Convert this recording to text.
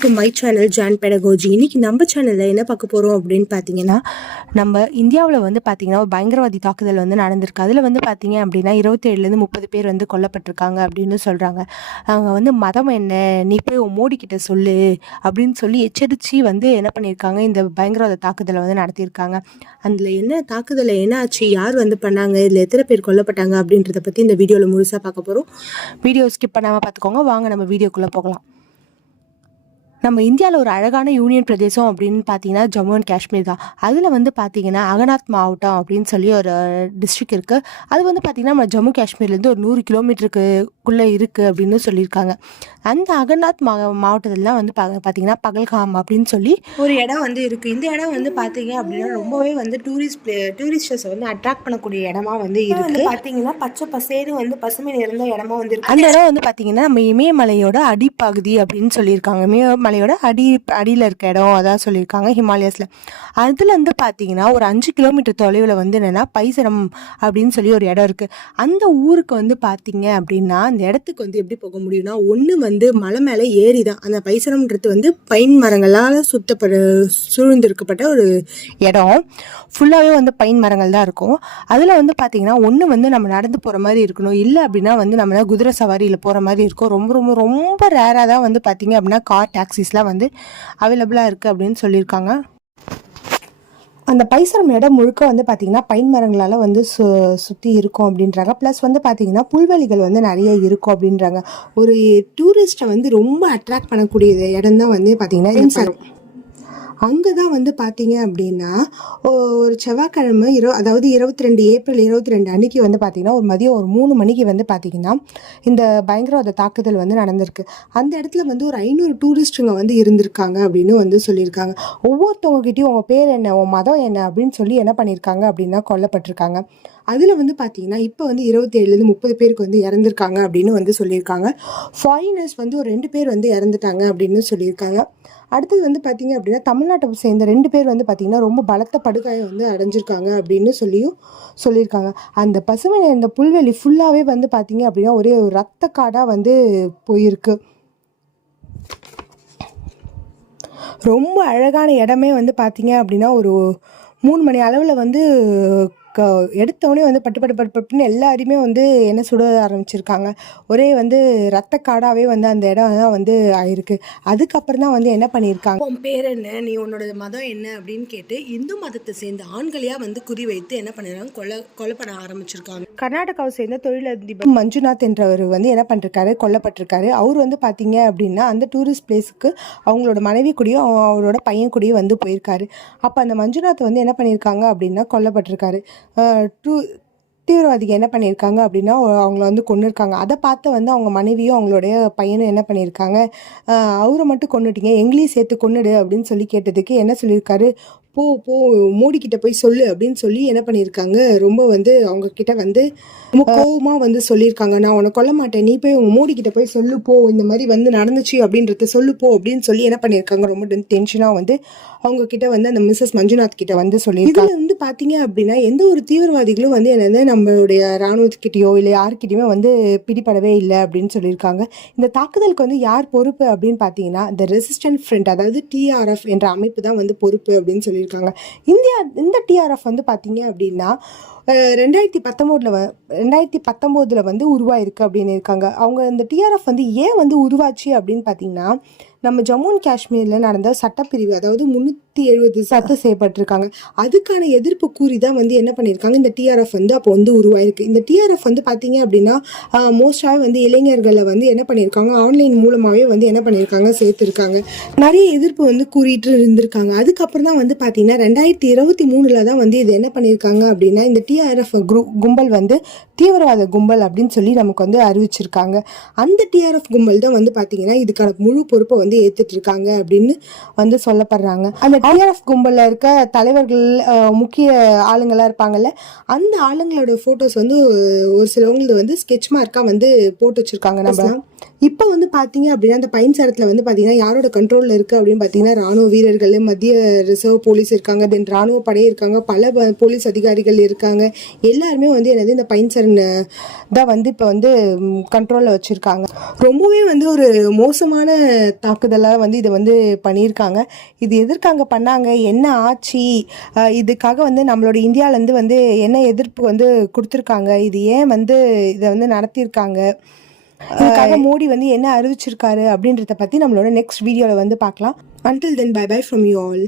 To my channel John pedagogy. இன்னைக்கு நம்ம சேனலில் என்ன பார்க்க போகிறோம் அப்படின்னு பார்த்தீங்கன்னா, நம்ம இந்தியாவில் வந்து பார்த்தீங்கன்னா ஒரு பயங்கரவாதி தாக்குதல் வந்து நடந்திருக்கு. அதில் வந்து பார்த்தீங்க அப்படின்னா 27லேருந்து 30 பேர் வந்து கொல்லப்பட்டிருக்காங்க அப்படின்னு சொல்கிறாங்க. அவங்க வந்து மதம் என்ன, நீ போய் உன் மோடி கிட்ட சொல்லு அப்படின்னு சொல்லி எச்சரித்து வந்து என்ன பண்ணியிருக்காங்க, இந்த பயங்கரவாத தாக்குதலை வந்து நடத்தியிருக்காங்க. அதில் என்ன தாக்குதலை என்ன ஆச்சு, யார் வந்து பண்ணாங்க, இதில் எத்தனை பேர் கொல்லப்பட்டாங்க அப்படின்றத பற்றி இந்த வீடியோவில் முழுசாக பார்க்க போகிறோம். வீடியோ ஸ்கிப் பண்ணாமல் பார்த்துக்கோங்க. வாங்க நம்ம வீடியோக்குள்ளே போகலாம். நம்ம இந்தியாவில் ஒரு அழகான யூனியன் பிரதேசம் அப்படின்னு பார்த்தீங்கன்னா ஜம்மு அண்ட் காஷ்மீர் தான். அதில் வந்து பார்த்தீங்கன்னா அகநாத் மாவட்டம் அப்படின்னு சொல்லி ஒரு டிஸ்ட்ரிக்ட் இருக்குது. அது வந்து பார்த்திங்கன்னா நம்ம ஜம்மு காஷ்மீர்லேருந்து ஒரு 100 கிலோமீட்டருக்குள்ளே இருக்குது அப்படின்னு சொல்லியிருக்காங்க. அந்த அகநாத் மாவட்டத்திலலாம் வந்து பார்த்திங்கன்னா பகல்காம் அப்படின்னு சொல்லி ஒரு இடம் வந்து இருக்குது. இந்த இடம் வந்து பார்த்தீங்க அப்படின்னா ரொம்பவே வந்து டூரிஸ்டர்ஸை வந்து அட்ராக்ட் பண்ணக்கூடிய இடமா வந்து இருக்குது. பார்த்தீங்கன்னா பச்சை பசேரு வந்து பசுமை நிறைந்த இடமா வந்து இருக்குது. அந்த இடம் வந்து பார்த்தீங்கன்னா நம்ம இமயமலையோட அடிப்பகுதி அப்படின்னு சொல்லியிருக்காங்க. இமயமலையோட அடியில் இருக்க இடம் அதான் சொல்லியிருக்காங்க, ஹிமாலயஸில். அதில் வந்து பார்த்தீங்கன்னா ஒரு 5 கிலோமீட்டர் தொலைவில் வந்து என்னென்னா பைசரம் அப்படின்னு சொல்லி ஒரு இடம் இருக்குது. அந்த ஊருக்கு வந்து பார்த்தீங்க அப்படின்னா அந்த இடத்துக்கு வந்து எப்படி போக முடியும்னா, ஒன்று வந்து மலை மேலே ஏறி தான். அந்த பைசரம்ன்றது வந்து பைன் மரங்களால் சூழ்ந்திருக்கப்பட்ட ஒரு இடம். ஃபுல்லாகவே வந்து பைன் மரங்கள் தான் இருக்கும். அதில் வந்து பார்த்தீங்கன்னா ஒன்று வந்து நம்ம நடந்து போகிற மாதிரி இருக்கணும், இல்லை அப்படின்னா வந்து நம்ம குதிரை சவாரியில் போகிற மாதிரி இருக்கும். ரொம்ப ரொம்ப ரொம்ப ரேராக தான் வந்து பார்த்தீங்க அப்படின்னா கார் டாக்ஸிஸ்லாம் வந்து அவைலபிளாக இருக்குது அப்படின்னு சொல்லியிருக்காங்க. அந்த பைசரம் இடம் முழுக்க வந்து பார்த்திங்கன்னா பைன் மரங்களால் வந்து சுற்றி இருக்கும் அப்படின்றாங்க. ப்ளஸ் வந்து பார்த்திங்கன்னா புல்வெளிகள் வந்து நிறைய இருக்கும் அப்படின்றாங்க. ஒரு டூரிஸ்ட்டை வந்து ரொம்ப அட்ராக்ட் பண்ணக்கூடிய இடம் தான் வந்து பார்த்திங்கன்னா அங்கே தான் வந்து பார்த்தீங்க அப்படின்னா ஒரு செவ்வாய்க்கிழமை அதாவது 22 ஏப்ரல் 22 அன்றைக்கி வந்து பார்த்திங்கன்னா ஒரு மதியம் ஒரு 3 மணிக்கு வந்து பார்த்திங்கன்னா இந்த பயங்கரவாத தாக்குதல் வந்து நடந்திருக்கு. அந்த இடத்துல வந்து ஒரு 500 டூரிஸ்ட்டுங்க வந்து இருந்திருக்காங்க அப்படின்னு வந்து சொல்லியிருக்காங்க. ஒவ்வொருத்தவங்ககிட்டையும் உங்கள் பேர் என்ன, உன் மதம் என்ன அப்படின்னு சொல்லி என்ன பண்ணியிருக்காங்க அப்படின்னா கொல்லப்பட்டிருக்காங்க. அதில் வந்து பார்த்திங்கன்னா இப்போ வந்து 27லேருந்து 30 பேருக்கு வந்து இறந்துருக்காங்க அப்படின்னு வந்து சொல்லியிருக்காங்க. ஃபாரினர்ஸ் வந்து ஒரு 2 பேர் வந்து இறந்துட்டாங்க அப்படின்னு சொல்லியிருக்காங்க. அடுத்தது வந்து பார்த்திங்க அப்படின்னா தமிழ்நாட்டை சேர்ந்த 2 பேர் வந்து பார்த்திங்கன்னா ரொம்ப பலத்த படுகாயம் வந்து அடைஞ்சிருக்காங்க அப்படின்னு சொல்லியிருக்காங்க. அந்த பசுமை இந்த புல்வெளி ஃபுல்லாகவே வந்து பார்த்திங்க அப்படின்னா ஒரே ஒரு ரத்த காடாக வந்து போயிருக்கு. ரொம்ப அழகான இடமே வந்து பார்த்திங்க அப்படின்னா ஒரு 3 மணி அளவில் வந்து எடுத்தோடனே வந்து பட்டுன்னு எல்லாருமே வந்து என்ன சுட ஆரம்பிச்சிருக்காங்க. ஒரே வந்து ரத்த காடாகவே வந்து அந்த இடம் தான் வந்து ஆயிருக்கு. அதுக்கப்புறம் தான் வந்து என்ன பண்ணியிருக்காங்க, உன் பேர் என்ன, நீ உன்னோட மதம் என்ன அப்படின்னு கேட்டு இந்து மதத்தை சேர்ந்த ஆண்களையாக வந்து குறிவைத்து என்ன பண்ணிருக்காங்க, கொலை பண்ண ஆரம்பிச்சிருக்காங்க. கர்நாடகாவை சேர்ந்த தொழிலதிபர் மஞ்சுநாத் என்றவர் வந்து என்ன பண்ணிருக்காரு, கொல்லப்பட்டிருக்காரு. அவர் வந்து பார்த்தீங்க அப்படின்னா அந்த டூரிஸ்ட் பிளேஸுக்கு அவங்களோட மனைவி கூடயும் அவரோட பையன் கூடயும் வந்து போயிருக்காரு. அப்போ அந்த மஞ்சுநாத் வந்து என்ன பண்ணியிருக்காங்க அப்படின்னா கொல்லப்பட்டிருக்காரு. தீவிரவாதிகள் என்ன பண்ணியிருக்காங்க அப்படின்னா அவங்கள வந்து கொன்னுருக்காங்க. அதை பார்த்து வந்து அவங்க மனைவியும் அவங்களுடைய பையனும் என்ன பண்ணியிருக்காங்க, அவரை மட்டும் கொன்னுட்டீங்க, எங்களையும் சேர்த்து கொன்னுடு அப்படின்னு சொல்லி கேட்டதுக்கு என்ன சொல்லியிருக்காரு, போ மோடிக்கிட்ட போய் சொல்லு அப்படின்னு சொல்லி என்ன பண்ணியிருக்காங்க, ரொம்ப வந்து அவங்க கிட்ட வந்து ரொம்ப கோவமாக வந்து சொல்லியிருக்காங்க, நான் உன்னை கொல்ல மாட்டேன், நீ போய் உங்கள் மோடிக்கிட்ட போய் சொல்லு போ, இந்த மாதிரி வந்து நடந்துச்சு அப்படின்றத சொல்லு போ அப்படின்னு சொல்லி என்ன பண்ணியிருக்காங்க, ரொம்ப டென்ஷனாக வந்து அவங்க கிட்ட வந்து அந்த மிஸ்ஸஸ் மஞ்சுநாத் கிட்ட வந்து சொல்லியிருக்காங்க. இதில் வந்து பார்த்தீங்க அப்படின்னா எந்த ஒரு தீவிரவாதிகளும் வந்து என்னது நம்மளுடைய இராணுவத்துக்கிட்டேயோ இல்லை யாருக்கிட்டையுமே வந்து பிடிபடவே இல்லை அப்படின்னு சொல்லியிருக்காங்க. இந்த தாக்குதலுக்கு வந்து யார் பொறுப்பு அப்படின்னு பார்த்தீங்கன்னா இந்த ரெசிஸ்டன்ட் ஃப்ரண்ட், அதாவது TRF என்ற அமைப்பு தான் வந்து பொறுப்பு அப்படின்னு சொல்லியிருக்காங்க. இந்த TRF வந்து பார்த்தீங்க அப்படின்னா 2019 வந்து உருவாயிருக்கு அப்படின்னு இருக்காங்க. அவங்க இந்த TRF வந்து ஏன் வந்து உருவாச்சு அப்படின்னு பார்த்தீங்கன்னா, நம்ம ஜம்மு அண்ட் காஷ்மீரில் நடந்த சட்டப்பிரிவு அதாவது 370 ரத்து செய்யப்பட்டிருக்காங்க. அதுக்கான எதிர்ப்பு கூறி தான் வந்து என்ன பண்ணியிருக்காங்க, இந்த TRF வந்து அப்போ வந்து உருவாயிருக்கு. இந்த TRF வந்து பார்த்தீங்க அப்படின்னா மோஸ்டாகவே வந்து இளைஞர்களை வந்து என்ன பண்ணியிருக்காங்க, ஆன்லைன் மூலமாகவே வந்து என்ன பண்ணியிருக்காங்க, சேர்த்துருக்காங்க. நிறைய எதிர்ப்பு வந்து கூறிட்டு இருந்திருக்காங்க. அதுக்கப்புறம் தான் வந்து பார்த்தீங்கன்னா 2023 தான் வந்து இது என்ன பண்ணியிருக்காங்க அப்படின்னா இந்த TRF கும்பல் வந்து தீவிரவாத கும்பல் அப்படின்னு சொல்லி நமக்கு வந்து அறிவிச்சிருக்காங்க. அந்த TRF கும்பல் தான் வந்து பார்த்தீங்கன்னா இதுக்கான முழு பொறுப்பை வந்து ஏற்றுட்டு இருக்காங்க அப்படின்னு வந்து சொல்லப்படுறாங்க. அந்த TRF கும்பலில் இருக்க தலைவர்கள், முக்கிய ஆளுங்களாக இருப்பாங்கல்ல, அந்த ஆளுங்களோட ஃபோட்டோஸ் வந்து ஒரு சிலவங்களுக்கு வந்து ஸ்கெட்ச் மார்க்காக வந்து போட்டு வச்சுருக்காங்க. நம்ம இப்போ வந்து பார்த்தீங்க அப்படின்னா அந்த பைன் சரத்தில் வந்து பார்த்தீங்கன்னா யாரோட கண்ட்ரோலில் இருக்குது அப்படின்னு பார்த்தீங்கன்னா ராணுவ வீரர்கள், மத்திய ரிசர்வ் போலீஸ் இருக்காங்க, தென் ராணுவ படை இருக்காங்க, பல போலீஸ் அதிகாரிகள் இருக்காங்க. எல்லாருமே வந்து என்னது இந்த பைன் சரண் தான் வந்து இப்போ வந்து கண்ட்ரோலில் வச்சுருக்காங்க. ரொம்பவே வந்து ஒரு மோசமான தாக்குதல் தாக்குதலாக வந்து இதை வந்து பண்ணியிருக்காங்க. இது எதற்காக பண்ணாங்க, என்ன ஆச்சு, இதுக்காக வந்து நம்மளோட இந்தியாவிலேருந்து வந்து என்ன எதிர்ப்பு வந்து கொடுத்துருக்காங்க, இது ஏன் வந்து இதை வந்து நடத்தியிருக்காங்க, இதுக்காக மோடி வந்து என்ன அறிவிச்சிருக்காரு அப்படின்றத பற்றி நம்மளோட நெக்ஸ்ட் வீடியோவில் வந்து பார்க்கலாம். Until then, bye bye from you all.